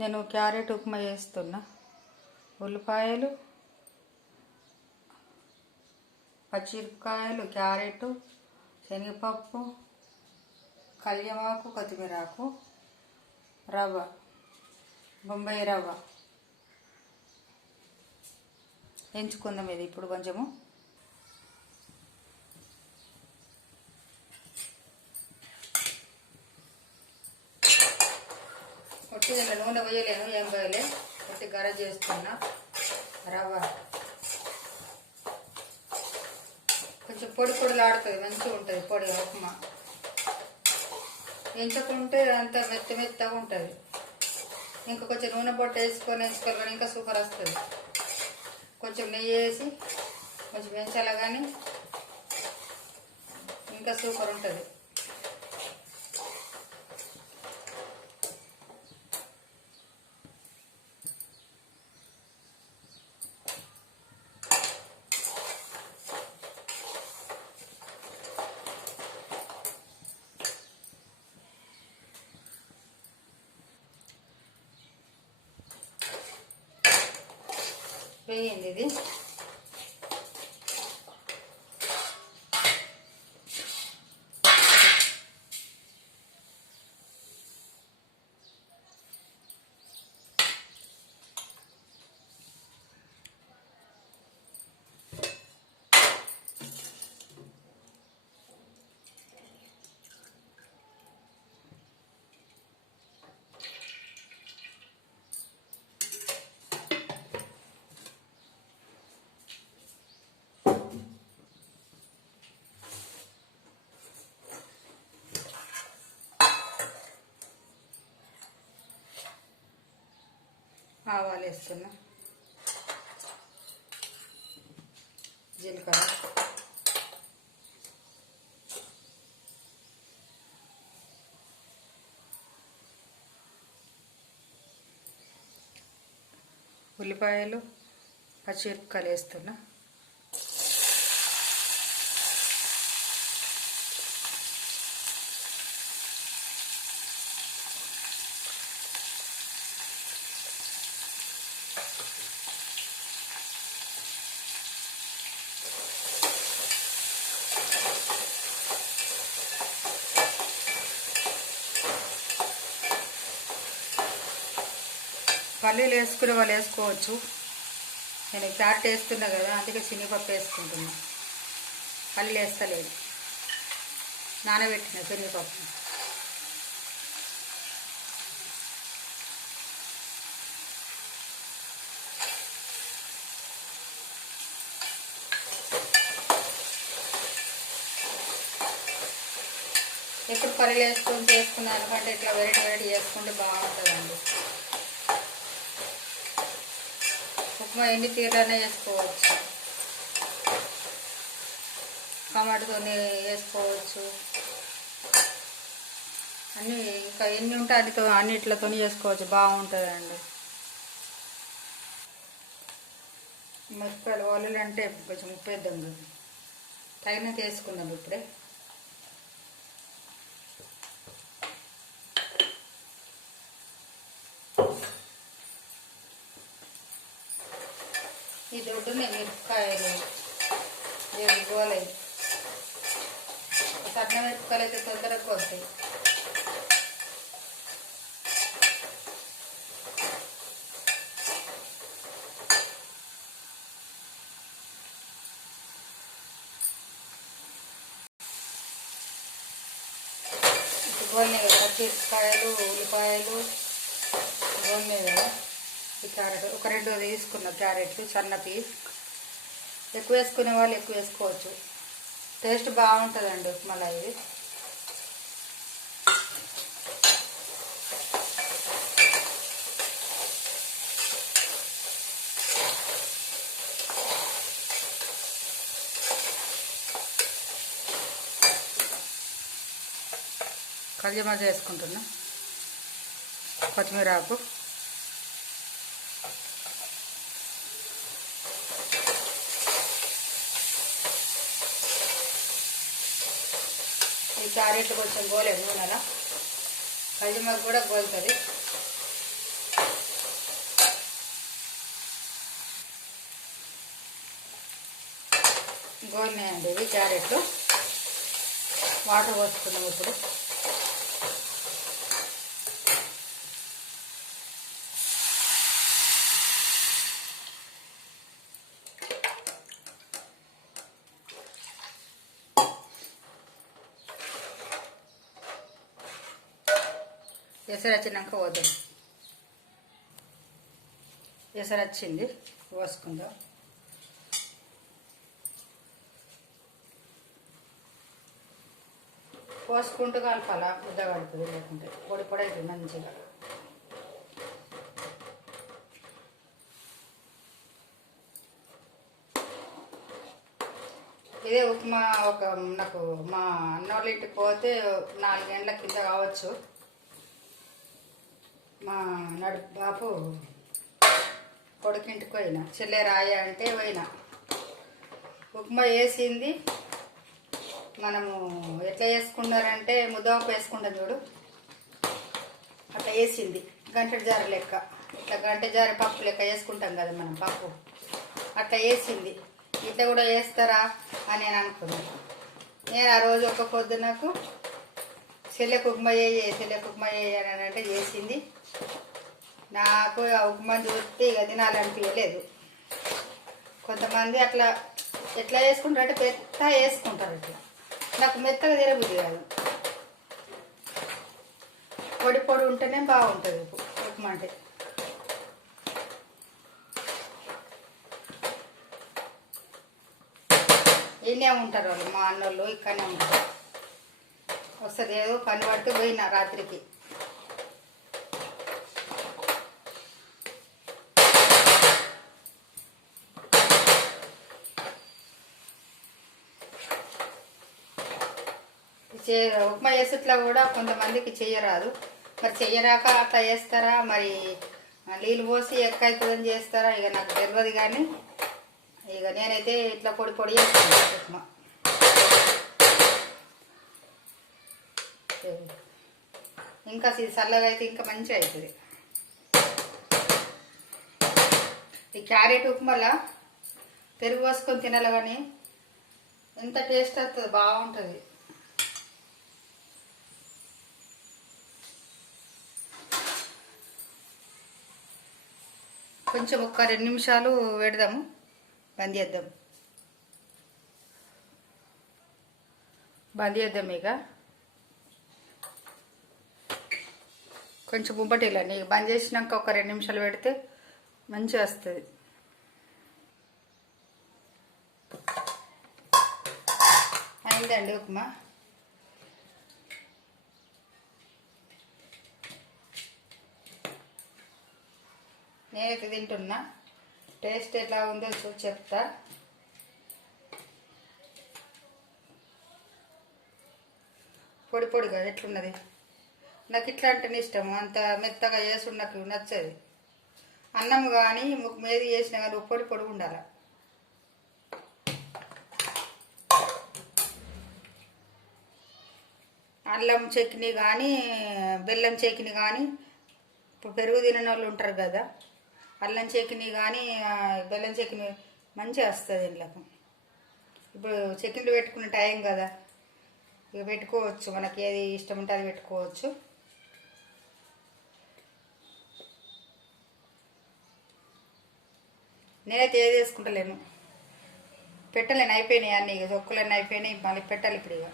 నేను క్యారెట్ ఉప్మా చేస్తున్నా. ఉల్లిపాయలు, పచ్చిమిరపకాయలు, క్యారెట్, శనగపప్పు, కళ్యమాకు, కొత్తిమీరాకు, రవ్వ, బొంబాయి రవ్వ ఎంచుకుందాం. ఇది ఇప్పుడు కొంచెము ఒట్టిగా నూనె పోయలేను, ఏం పోయలే, ఒట్టి గర చేస్తున్నా. రవ్వ కొంచెం పొడి పొడిలాడుతుంది, మంచిగా ఉంటుంది పొడి ఉప్మా. ఎంచుకుంటే అంత మెత్తగా ఉంటుంది. ఇంకా కొంచెం నూనె పొట్టు వేసుకొని ఎంచుకోవాలి కానీ ఇంకా సూపర్ వస్తుంది. కొంచెం నెయ్యి వేసి కొంచెం పెంచాలి కానీ ఇంకా సూపర్ ఉంటుంది. వేయండి ఇది. ఆవాలు వేస్తున్నా, జీలకర్ర, ఉల్లిపాయలు, పచ్చిమిరపకాయలు వేస్తున్నా. పల్లీలు వేసుకునే వాళ్ళు వేసుకోవచ్చు. నేను క్యారెట్ వేస్తున్నా కదా, అందుకే శనగపప్పు వేసుకుంటున్నా. పల్లీలు వేస్తలేదు, నానబెట్టిన శనగపప్పు. ఎప్పుడు పల్లీలు వేసుకొని చేసుకున్నాను కంటే ఇట్లా వెరైటీ చేసుకుంటే బాగుంటుందండి. ఉప్మా ఎన్ని తీర్లనే వేసుకోవచ్చు, టమాటోతో వేసుకోవచ్చు, అన్నీ ఇంకా ఎన్ని ఉంటే అన్నిట్లతో చేసుకోవచ్చు, బాగుంటుందండి. మిరపకాయలు ఒల్లులు అంటే కొంచెం ఉప్పు వేద్దాం కదా, తగినంత వేసుకుందాం ఇప్పుడే. ఈ దొడ్డునే మిరపకాయలు గోలయి, సన్న మిరపకాయలు అయితే తొందరగా వస్తాయి. గోల్నే కదా పచ్చిమిరపకాయలు, ఉల్లిపాయలు గోల్నే కదా. ఈ క్యారెట్ ఒక 2 తీసుకున్న క్యారెట్లు సన్న పీస్. ఎక్కువ వేసుకునే వాళ్ళు ఎక్కువ వేసుకోవచ్చు, టేస్ట్ బాగుంటుందండి ఉప్మాలో ఇది. కళ్యమాజ వేసుకుంటున్నా, కొత్తిమీరాకు, ఈ క్యారెట్ కొంచెం గోలేదు నూనెలా, కళ్యమాకు కూడా గోలుతుంది. గోలినాయండి ఇవి క్యారెట్లు. వాటర్ పోసుకున్నాం ఇప్పుడు. ఎసరు వచ్చినాక పోద్దాం. ఎసరు వచ్చింది, పోసుకుందాం. పోసుకుంటూ కలపాలా, ముద్ద కడుతుంది, లేకుంటే పొడి పొడి అవుతుంది మంచిగా. ఇదే ఉప్మా నాకు మా అన్నోళ్ళ ఇంటికి పోతే 4 గంటల కింద కావచ్చు. మా బాపు కొడుకింటికి పోయినా, చెల్లె రాయ అంటే పోయినా. ఉప్మా వేసింది. మనము ఎట్లా వేసుకున్నారంటే ముద్దపప్పు వేసుకుంటాం చూడు, అట్లా వేసింది. గంటె జార లెక్క, ఇట్లా గంటె జార పప్పు లెక్క వేసుకుంటాం కదా మనం పప్పు, అట్లా వేసింది. ఇట్లా కూడా వేస్తారా అని నేను అనుకున్నాను. నేను ఆ రోజు ఒక పొద్దు నాకు చెల్లెకు ఉప్మా అని అంటే చేసింది. నాకు ఆ ఉప్మా చూస్తే ఇక తినాలనిపించలేదు. కొంతమంది అట్లా ఎట్లా వేసుకుంటారు అంటే మెత్తగా వేసుకుంటారు. ఇట్లా నాకు మెత్తగా తినబుద్ధి కాదు. పొడి పొడి ఉంటేనే బాగుంటుంది ఉప్మా అంటే. ఈయనే ఉంటారు వాళ్ళు, మా అన్నోళ్ళు ఇక్కడనే ఉంటారు. వస్తుంది ఏదో పని పడితే పోయినా రాత్రికి. ఉప్మా వేసుట్లా కూడా కొంతమందికి చెయ్యరాదు. మరి చెయ్యరాక అట్లా వేస్తారా, మరి నీళ్ళు పోసి ఎక్కువైతుందని చేస్తారా, ఇక నాకు తెలియదు. కానీ ఇక నేనైతే ఇట్లా పొడి పొడి వేస్తాను ఉప్మా. ఇంకా చల్లగా అయితే ఇంకా మంచిగా అవుతుంది. ఈ క్యారెట్ ఉప్మాలా పెరుగు పోసుకొని తినాలి, కానీ ఎంత టేస్ట్ వస్తుంది, బాగుంటుంది. కొంచెం ఒక 2 నిమిషాలు పెడదాము, బంద్ చేద్దాం. ఇక కొంచెం ఉబ్బటిల్లండి. బంద్ చేసినాక ఒక 2 నిమిషాలు పెడితే మంచిగా వస్తుంది. అయిందండి ఉప్మా. నేనైతే తింటున్నా. టేస్ట్ ఎట్లా ఉందో చూసి చెప్తా. పొడి పొడిగా ఎట్లున్నది, నాకు ఇట్లా అంటేనే ఇష్టం. అంత మెత్తగా వేసుడు నాకు నచ్చదు. అన్నం కానీ ముక్కు మీద వేసినా కానీ పొడి పొడి ఉండాలి. అల్లం చట్నీ కానీ బెల్లం చట్నీ కానీ, ఇప్పుడు పెరుగు తినని వాళ్ళు ఉంటారు కదా, అల్లం చట్నీ కానీ బెల్లం చట్నీ మంచిగా వస్తుంది ఇంట్లోకి. ఇప్పుడు చట్నీలు పెట్టుకునే టైం కదా, ఇక పెట్టుకోవచ్చు. మనకి ఏది ఇష్టం ఉంటే అది పెట్టుకోవచ్చు. నేనైతే ఏది వేసుకుంటలేను, పెట్టలేను. అయిపోయినాయి అన్నీ, ఇక చొక్కులన్నీ అయిపోయినాయి. మళ్ళీ పెట్టాలి ఇప్పుడు. ఇక